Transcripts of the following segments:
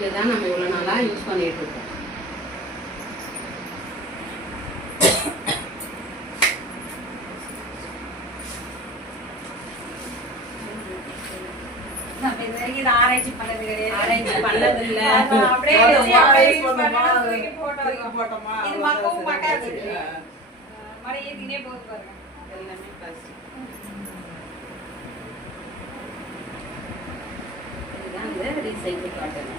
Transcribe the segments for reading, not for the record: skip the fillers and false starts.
இதுதான் நம்ம இவ்வளோ நாளாக யூஸ் பண்ணிட்டு இருக்கோம். ஆராய்ச்சி பண்ணது கிடையாது. ஆராய்ச்சி பண்ணது இல்ல. அப்படியே போட்டோமா. இது மக்கவும் மக்காது. மழை ஏத்தினே போகுது பாருங்க. எல்லாமே பிளாஸ்டிக். இதுதான் இந்த ரீசைக்கிள் காட்டன்.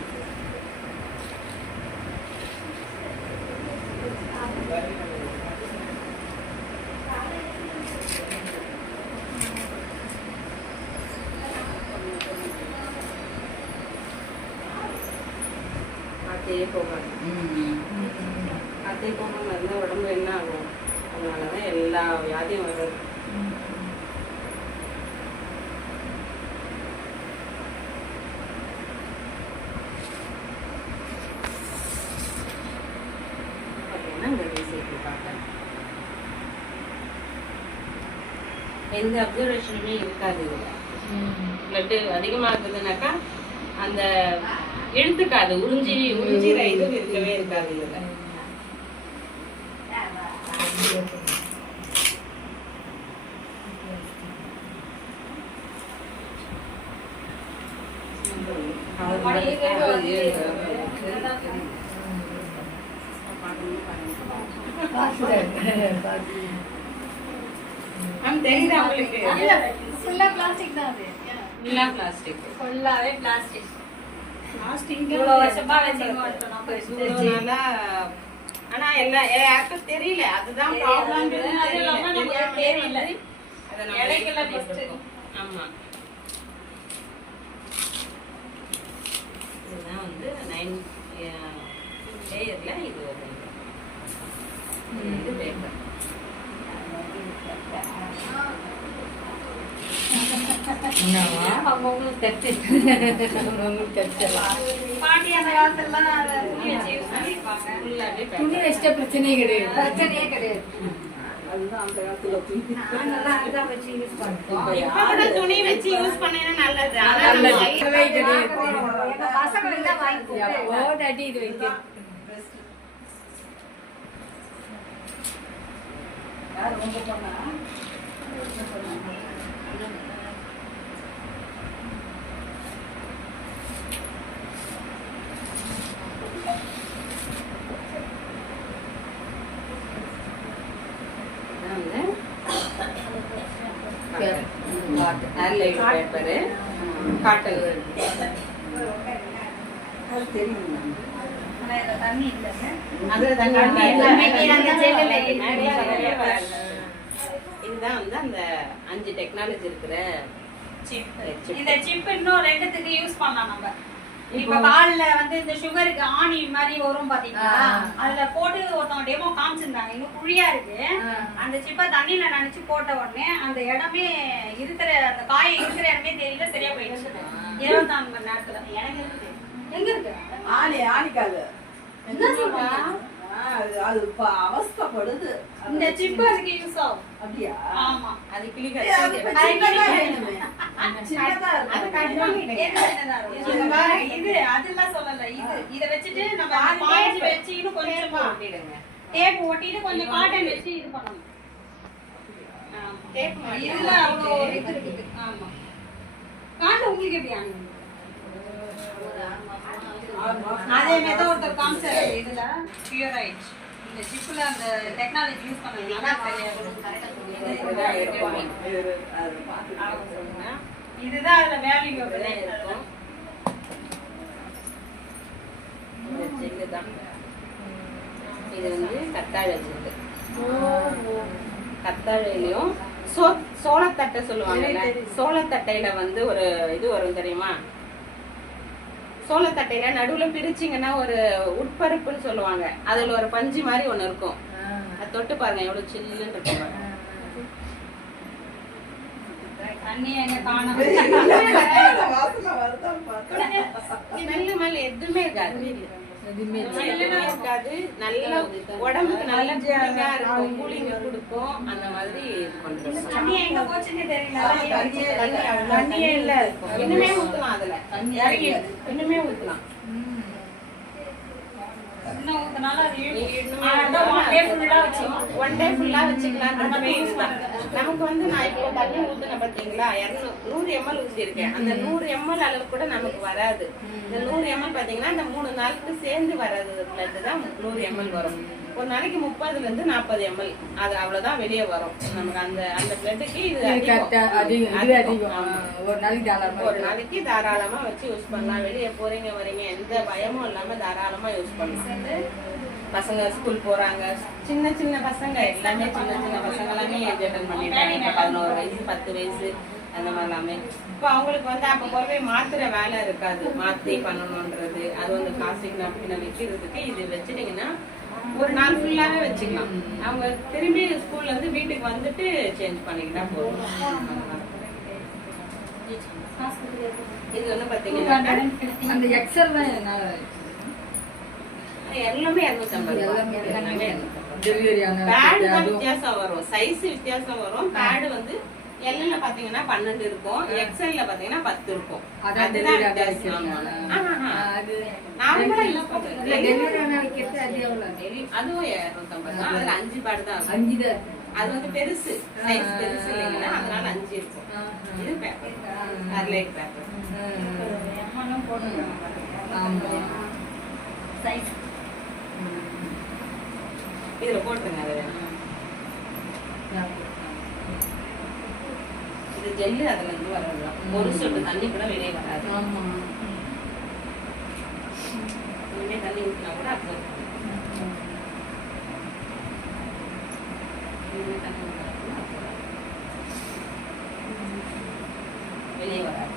அதே போகாது. அதே போகாம இருந்தால் உடம்பு என்ன ஆகும்? அதனாலதான் எல்லா வியாதியும் வருது. எந்த அப்சர்வேஷனுமே இருக்காது. இதுல பிளட் அதிகமா இருக்குதுனாக்கா அந்த எடுத்துக்காது, உறிஞ்சிற இது இருக்கவே இருக்காது. இதுல தெரியுதா உங்களுக்கு? ஃபுல்லா பிளாஸ்டிக் தான் அது. ஃபுல்லா பிளாஸ்டிக். ஃபுல்லாவே பிளாஸ்டிக். ஆனா எல்லா யாருக்கும் தெரியல. அதுதான் ப்ராப்ளம். தெரியல. ஆமா, இதுதான் வந்து 9 லேயர்ல இது வருது. இது பேப்பர். துணி வச்ச பிரச்சனையே கிடையாது. துணி வச்சு யூஸ் பண்ணா நல்லது. Paper cotton. இதுதான் வந்து அந்த 5 டெக்னாலஜி இருக்கிற இந்த சிப் இன்னும் ரெண்டுத்துக்கு யூஸ் பண்ணலாம். நம்ம இப்ப பால்ல வந்து இந்த சுகருக்கு ஆணி மாதிரி வரும் பாத்தீங்களா, அதுல போட்டு ஒருத்தவங்க டெமோ காமிச்சிருந்தாங்க. இன்னும் குழியா இருக்கு. அந்த சிப்ப தண்ணியில நினைச்சு போட்ட உடனே அந்த இடமே இருக்கிற அந்த காய் இருக்கிற இடமே தெரியல, சரியா போயிடுச்சு 24 மணி நேரத்துல. எனக்கு இருக்கு. எங்க இருக்கு ஆணிக்காது? என்ன சொல்றா? அது அவஸ்தைப்படுது. இந்த சிப் அதுக்கு யூஸ் ஆகும். அப்படியா? ஆமா, அது கிளிக்க இது அதெல்லாம் சொல்லல. இத வச்சுட்டு நம்ம பாய்ச்சி வச்சு இன்னும் கொஞ்சம் டேப் ஒட்டிட்டு கொஞ்சம் காட்டன் வச்சு இது பண்ணணும். இதுல அவ்வளோ இது இருக்குது. ஆமா, காட்டு உங்களுக்கு எப்படி ஆனது? அதே மாதிரி ஒருத்தர் காமிச்சாரு. இதுல பியூர் ஆயிடுச்சு. இந்த சிப்ல அந்த டெக்னாலஜி யூஸ் பண்ணதுனால இதுதான் அதுல வேல்யூ இருக்கும். இது வந்து கத்தாழை சிட்டு. கத்தாழையிலையும் சோளத்தட்டை சொல்லுவாங்கல்ல, சோளத்தட்டையில வந்து ஒரு இது வரும் தெரியுமா? சோளத்தட்டையில நடுவுல பிரிச்சிங்கன்னா ஒரு உட்பருப்புன்னு சொல்லுவாங்க. அதுல ஒரு பஞ்சு மாதிரி ஒண்ணு இருக்கும். அது தொட்டு பாருங்க எவ்வளவு சில்லுன்னு இருக்கும். தண்ணி எங்க காணோம். ஸ்மெல் எதுவுமே இருக்காது. இருக்காது. நல்ல உடம்புக்கு நல்ல கூலிங்கா இருக்கும், கூலிங்க கொடுக்கும். அந்த மாதிரி தண்ணி எங்க போச்சுன்னு தெரியல. தண்ணியே இல்ல. இன்னுமே ஊத்தலாம். அதுல இன்னுமே ஊத்தலாம். அதனால அது இழுக்கணும். ஒன் டே ஃபுல்லா வச்சுக்கலாம். ஒன் டே ஃபுல்லா வச்சுக்கலாம். நமக்கு வந்து நான் இப்போ தண்ணி ஊத்துன பாத்தீங்களா 100 ml ஊத்திருக்கேன். அந்த 100 ml அளவு கூட நமக்கு வராது. இந்த 100 ml பாத்தீங்கன்னா இந்த 3 நாளுக்கு சேர்ந்து வர்றது பிளட் தான் 100 ml வரும். ஒரு நாளைக்கு 30 ல இருந்து 40 ml அது அவ்வளவுதான் வெளியே வரும். நமக்கு அந்த பிளட்டுக்கு இது ஒரு நாளைக்கு தாராளமா வச்சு யூஸ் பண்ணலாம். வெளியே போறீங்க வரீங்க எந்த பயமும் இல்லாம தாராளமா யூஸ் பண்ணலாம். பசங்க ஸ்கூல் போறாங்க, சின்ன சின்ன பசங்க எல்லாமே சின்ன சின்ன பசங்க எல்லாமே ஏஜ் அட்டன் பண்ணிட்டாங்க. 11 வயசு 10 வயசு அந்த மாதிரி எல்லாமே. இப்போ அவங்களுக்கு வந்து அப்ப போய் மாத்திரை வேலை இருக்காது, மாத்தி பண்ணணும்ன்றது. அது வந்து பிளாஸ்டிக் நாப்கின் வைக்கிறதுக்கு இது வச்சுட்டீங்கன்னா ஒரு நாள் ஃபுல்லாவே வச்சுக்கலாம். அவங்க திரும்பி ஸ்கூல்ல இருந்து வீட்டுக்கு வந்துட்டு சேஞ்ச் பண்ணிக்கிட்டா போதும். இது வந்து பாத்தீங்கன்னா அந்த எக்ஸல் எல்லாமே 250 எல்லாமே பேட் தான் வித்தியாசம் வரும், சைஸ் வித்தியாசம் வரும். பேட் வந்து எல்ல பாத்தீங்கன்னா 12 இருக்கும், எக்ஸ்எல்ல பாத்தீங்கன்னா 10 இருக்கும். அதுதான் வித்தியாசம். நார்மலா யூஸ் பண்றது அதுவும் 250 தான். அதுல 5 பேட் தான் இருக்கும். அது வந்து பெருசு, சைஸ் பெருசு இல்லைங்களா, அதனால 5 இருக்கும். இது பேப்பர் அர்லைட் பேப்பர் சைஸ் இதுல போட்டுருங்க. அது இது ஜெல்லு அதுல இருந்து வரலாம். ஒரு சொட்டு தண்ணி கூட வெளியே வராது. இனிமே தண்ணி ஊற்றினா கூட அப்போ வெளியே வராது.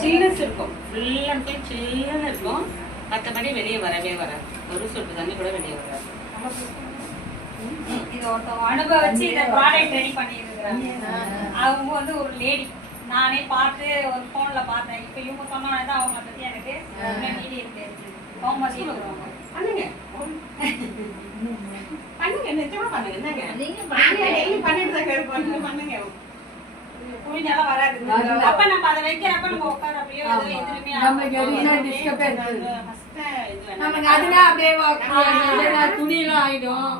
சில்னஸ் இருக்கும், ஃபுல் அண்ட் ஃபுல் சில்லுன்னு இருக்கும். மற்றபடி வெளியே வரவே வராது. ஒரு சொட்டு தண்ணி கூட வெளியே வராது. இது ஒருத்தவங்க அனுபவிச்சு இதை ப்ராடக்ட் ரெடி பண்ணியிருக்கிறாங்க. அவங்க வந்து ஒரு லேடி, நானே பார்த்து ஒரு போன்ல பார்த்தேன். இப்ப இவங்க சொன்னதான் அவங்க பத்தி எனக்கு மீடியம் தெரிஞ்சு. பண்ணுங்க பண்ணுங்க, நிச்சயமா பண்ணுங்க. என்னங்க நீங்க பண்ணிட்டு தான் இருப்போம். பண்ணுங்க, புரிஞ்சாலும் வராது. அப்ப நம்ம அதை வைக்கிறப்ப நம்ம உட்கார அப்படியே எதுவுமே துணியெல்லாம் ஆயிடும்.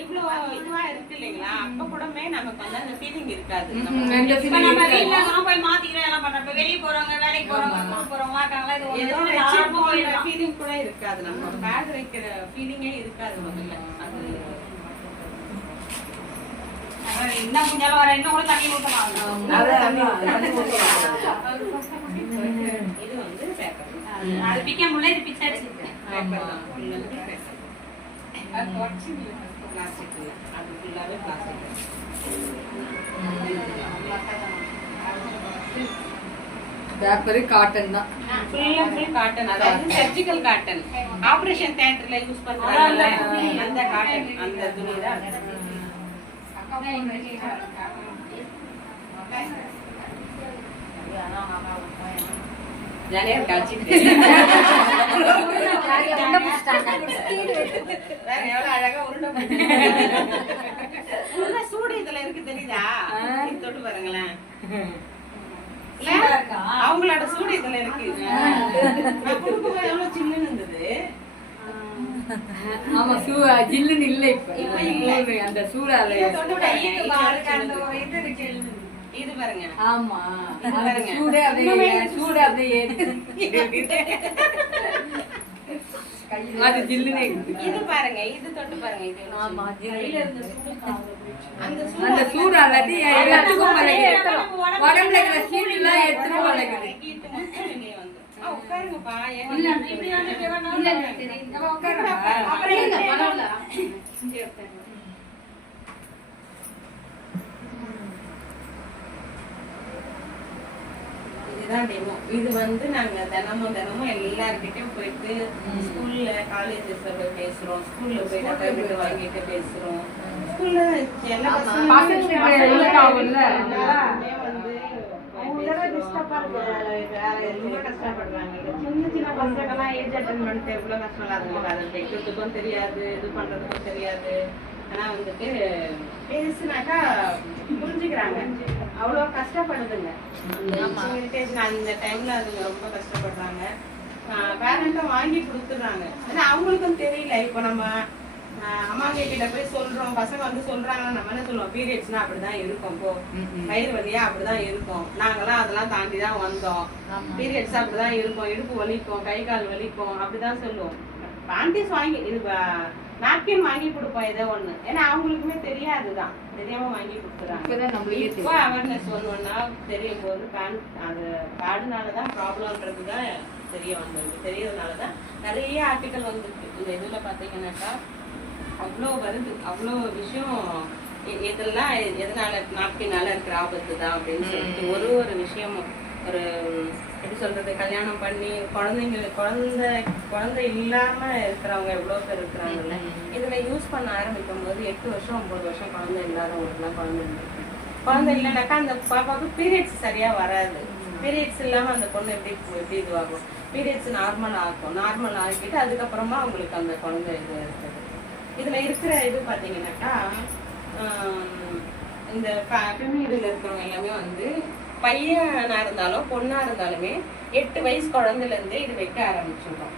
இவ்வளவு இதுவா இருக்கு இல்லைங்களா, அப்ப கூடமே நமக்கு வந்து அந்த ஃபீலிங் இருக்காது. நம்ம வீட்டுல தான் போய் மாத்திக்கிறோம் எல்லாம் பண்றோம். வெளியே போறவங்க, வேலைக்கு போறவங்க, ஸ்கூல் போறவங்க இருக்காங்களா, இது ஃபீலிங் கூட இருக்காது. நம்ம பேட் வைக்கிற ஃபீலிங்கே இருக்காது முதல்ல. அது இன்னும் கொஞ்சம் வர இன்னும் கூட தண்ணி ஊற்றலாம். இது வந்து பேப்பர். அது பிக்க முடியல, இது பிச்சாச்சு. பேப்பர் தான், பிளாஸ்டிக் இல்லை, அது ஃபுல்லாவே பிளாஸ்டிக். பேப்பர் காட்டன் தான், ஃபுல் அண்ட் ஃபுல் காட்டன். அதாவது சர்ஜிக்கல் காட்டன், ஆபரேஷன் தியேட்டர்ல யூஸ் பண்றாங்கல்ல அந்த காட்டன், அந்த துணி தான். ஜாலியா இருக்காச்சு. வேற எவ்வளவு அழகா உருண்டை சூடு இதுல இருக்கு தெரியுதா? தொட்டு பாருங்களேன், அவங்களோட சூடு இதுல இருக்கு. நான் கொடுக்கும்போது எவ்வளவு சில்லுன்னு இருந்தது. ஆமா, ஜில்லுன்னு இல்ல இப்ப இல்ல. அந்த சூடால இது பாருங்க. ஆமா, சூடு அப்படியே அது ஜில்லுன்னு. இது பாருங்க, இது தொட்டு பாருங்க. இது ஆமா, அந்த சூடு அல்லாட்டி எல்லாத்துக்கும் உடம்புல இருக்கிற சீடு எல்லாம் எடுத்துட்டு வளர்க்குது. உட்காருங்கப்பா. இதுதான் டெமோ. இது வந்து நாங்க தினமும் எல்லார்கிட்டயும் போயிட்டு ஸ்கூல்ல, காலேஜஸ்ல போய் பேசுறோம், ஸ்கூல்ல போய் டெபிட் வாங்கிட்டு பேசுறோம். ஸ்கூல்ல எல்லா சின்ன பசங்கெல்லாம் ஏஜ் அட்டன் பண்ணிட்டு எவ்வளவு கஷ்டம் இல்லாத அதை தைக்கிறதுக்கும் தெரியாது, இது பண்றதுக்கும் தெரியாது. ஆனா வந்துட்டு பேசுனாக்கா புரிஞ்சுக்கிறாங்க. அவ்வளவு கஷ்டப்படுதுங்க அந்த டைம்ல அதுங்க ரொம்ப கஷ்டப்படுறாங்க. பேரண்ட்டும் வாங்கி கொடுத்துடுறாங்க. ஏன்னா அவங்களுக்கும் தெரியல. இப்போ நம்ம அம்மாங்க கிட்ட போய் சொல்றோம், பசங்க வந்து சொல்றாங்கன்னா நம்ம என்ன சொல்லுவோம், பீரியட்ஸ்னா அப்படிதான் இருக்கும், போ வயிறு வலியா அப்படிதான் இருக்கும், நாங்கெல்லாம் அதெல்லாம் தாண்டி தான் வந்தோம், பீரியட்ஸ் அப்படிதான் இருக்கும், இடுப்பு வலிக்கும், கை கால் வலிக்கும் அப்படிதான் சொல்லுவோம். பேண்டிஸ் வாங்கி இது நாப்கின் வாங்கி கொடுப்போம் ஏதோ ஒண்ணு. ஏன்னா அவங்களுக்குமே தெரியாதுதான், தெரியாம வாங்கி கொடுத்துறாங்க. இப்போ அவேர்னஸ் ஒண்ணா தெரியும் போது அது பேடுனாலதான் ப்ராப்ளம்ன்றதுதான் தெரிய வந்திருக்கு. தெரியறதுனாலதான் நிறைய ஆர்டிக்கல் வந்துருக்கு. இந்த இதுல பாத்தீங்கன்னாக்கா அவ்வளோ வருது, அவ்வளோ விஷயம். இதெல்லாம் எதனால நாப்கினால இருக்கிற ஆபத்து தான் அப்படின்னு சொல்லிட்டு ஒரு விஷயமும் ஒரு எப்படி சொல்றது, கல்யாணம் பண்ணி குழந்தை இல்லாம இருக்கிறவங்க எவ்வளவு பேர் இருக்கிறாங்கல்ல. இதுல யூஸ் பண்ண ஆரம்பிக்கும் போது 8 வருஷம் 9 வருஷம் குழந்தை இல்லாதவங்களுக்குலாம் குழந்தை இல்லைனாக்கா அந்த பாப்பாவுக்கு பீரியட்ஸ் சரியா வராது. பீரியட்ஸ் இல்லாம அந்த பொண்ணு எப்படி இதுவாகும், பீரியட்ஸ் நார்மல் ஆகும். நார்மல் ஆகிட்டு அதுக்கப்புறமா அவங்களுக்கு அந்த குழந்தை இது இருக்குது. இதுல இருக்கிற இது பாத்தீங்கன்னாக்கா இந்த ஃபெமினிட்டில இருக்கிறவங்க எல்லாமே வந்து பையனா இருந்தாலும் பொண்ணா இருந்தாலுமே 8 வயசு குழந்தைல இருந்தே இது வைக்க ஆரம்பிச்சிருக்கோம்.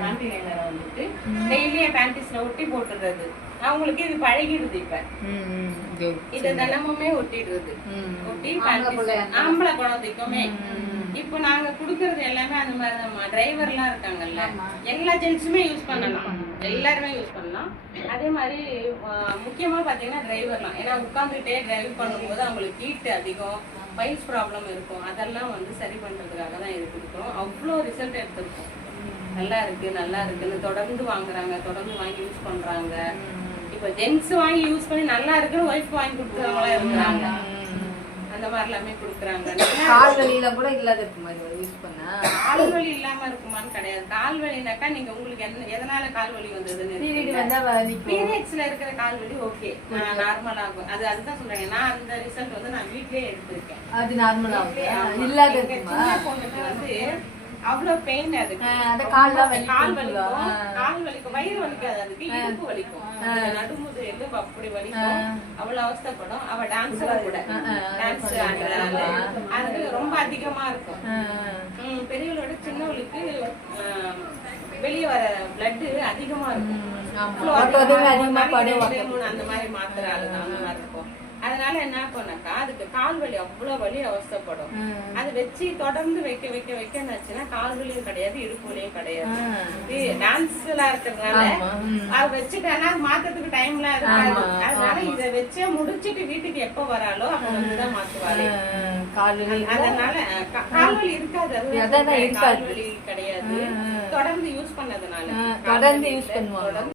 பேண்டி லைனரை வந்துட்டு டெய்லியே பேண்டிஸ்ல ஒட்டி போட்டுடுறது. அவங்களுக்கு இது பழகிடுது. இப்ப இது தினமுமே ஒட்டிடுறது. ஒட்டி ஆம்பளை குழந்தைக்குமே இப்ப நாங்க குடுக்கறது எல்லாமே அந்த மாதிரிதான். டிரைவர் எல்லாம் இருக்காங்கல்ல, எல்லா ஜென்ஸுமே யூஸ் பண்ணலாம், எல்லாருமே யூஸ் பண்ணலாம். அதே மாதிரி முக்கியமா பாத்தீங்கன்னா டிரைவர்லாம், ஏன்னா உட்கார்ந்துட்டே டிரைவ் பண்ணும்போது அவங்களுக்கு ஹீட் அதிகம், பைல்ஸ் ப்ராப்ளம் இருக்கும். அதெல்லாம் வந்து சரி பண்றதுக்காக தான் இது கொடுக்குறோம். அவ்வளோ ரிசல்ட் எடுத்திருக்கோம். நல்லா இருக்கு நல்லா இருக்குன்னு தொடர்ந்து வாங்குறாங்க, தொடர்ந்து வாங்கி யூஸ் பண்றாங்க. இப்ப ஜென்ஸ் வாங்கி யூஸ் பண்ணி நல்லா இருக்குன்னு ஒய்ஃப் வாங்கி கொடுக்குறவங்களா இருக்கிறாங்க. அந்த மாதிரி எல்லாமே கொடுக்குறாங்க. கால் வலியில கூட இல்லாத இருக்குமா யூஸ் பண்ண? கால் வலி இல்லாம இருக்குமான்னு கிடையாது. கால் வலினாக்கா நீங்க உங்களுக்கு எதனால கால் வலி வந்ததுன்னு, பீரியட்ஸ்ல இருக்கிற கால் வலி ஓகே நார்மல் ஆகும். அதுதான் சொல்றேன். நான் அந்த ரிசல்ட் வந்து நான் வீட்லயே எடுத்திருக்கேன். அது நார்மல் ஆகும். இல்லாத இருக்குமா? பொண்ணுக்கு வந்து அவ்வளவு பெயின், அதுக்கு கால் வலிக்கும், வயிறு வலிக்காது, அதுக்கு இடுப்பு வலிக்கும், நடுமுது எலும்பு அப்படி வலிக்கும். அவ்வளவு அவஸ்தைப்படும். அவ டான்ஸர் கூட, டான்ஸ் ஆடுறதுனால அது ரொம்ப அதிகமா இருக்கும். பெரியவளோட சின்னவளுக்கு வெளியே வர பிளட் அதிகமா இருக்கும். அந்த மாதிரி மாத்திர ஆளுதான் அந்த மாதிரி இருக்கும். அதனால என்ன பண்ணாக்கா அதுக்கு கால் வலி அவ்வளவு வலி அவஸ்தைப்படும். அது வச்சு தொடர்ந்து வைக்க வைக்க வைக்க என்னாச்சுன்னா கால் வலியும் கிடையாது, இடுப்பு வலியும் கிடையாது. டான்ஸ்ல இருக்கிறதுனால அது வச்சுட்டேன்னா மாத்தத்துக்கு டைம் எல்லாம் இருக்காது. அதனால இதை வச்சே முடிச்சுட்டு வீட்டுக்கு எப்ப வராலோ அப்ப வந்துதான் மாத்துவாரு. அதனால கால் வலி இருக்காது, கால் வலி கிடையாது. தொடர்ந்து யூஸ் பண்ணதுனால